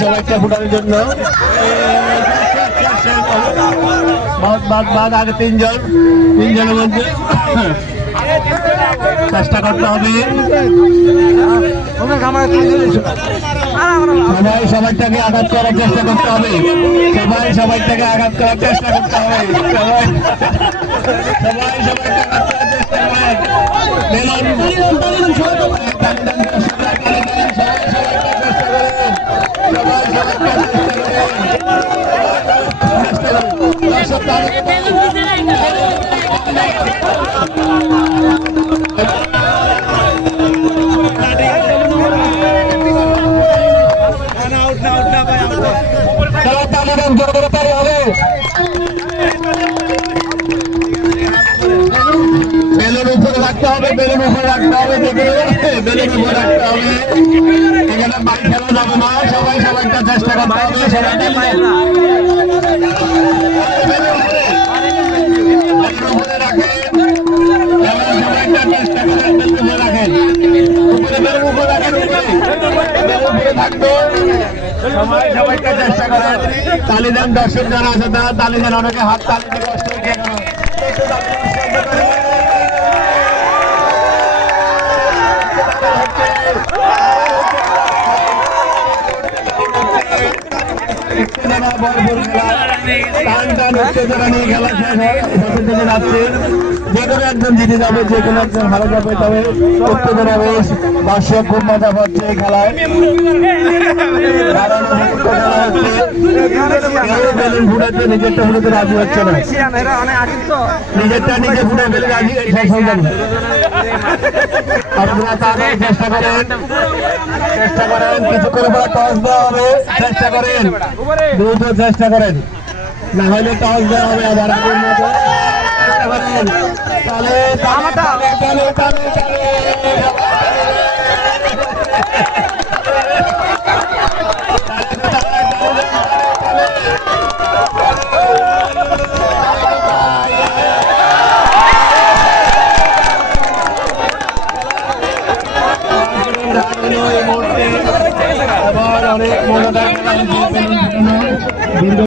সবাইকে ফুটানোর জন্য। বাদ বাদ আগে তিনজন। তিনজনের মধ্যে চেষ্টা করতে হবে। সবাই সবাইটাকে আঘাত করার চেষ্টা করতে হবে। সবাই সবাইটাকে আঘাত করার চেষ্টা করতে হবে। সবাই সবাই আঘাত করার চেষ্টা করেন বেলুন সবাই সবাইকে চেষ্টা করেন সবাই সবাইকে চেষ্টা করেন চেষ্টা করেন খেলা চালু দেন জোর করে তালি হবে বেলুন উপরে রাখতে হবে, বেলুন উপরে রাখতে হবে বেলুন উপরে রাখতে হবে। এখানে না, সবাই সবাইটা চেষ্টা করতে হবে সবাই বেলুন উপরে। বেলুন উপরে রাখেন। সবাই সবাইটা চেষ্টা করেন, বেলুন উপরে রাখেন। উপরে বেলুন উপরে রাখেন, উপরে। বেলুন উপরে থাকবে। সবাই সবাইকে চেষ্টা করেন তালি দেন দর্শক যারা আছে তারা তালি দেন অনেকে হাত তালি দিয়ে কষ্ট ভরপুর খেলা। টান টান উত্তেজনা নিয়ে খেলা শেষ হয়। যাচ্ছে। যে কোনো একজন জিতে যাবে যে কোনো একজন ভালো যাবে, তবে উত্তেজনা বেশ দর্শক খুব মজা পাচ্ছে এই খেলায়। নিজেরটা ফুটাতে রাজি হচ্ছে না। নিজেরটা নিজে ফুটে ফেলে রাজি আপনারা তাদের চেষ্টা করেন চেষ্টা করেন কিছুক্ষণ পরে টস দেওয়া হবে, চেষ্টা করেন। দ্রুত চেষ্টা করেন। না হলে টস দেওয়া হবে আবার চেষ্টা করেন তাহলে তালে তালে তালে অনেক হয়েছে।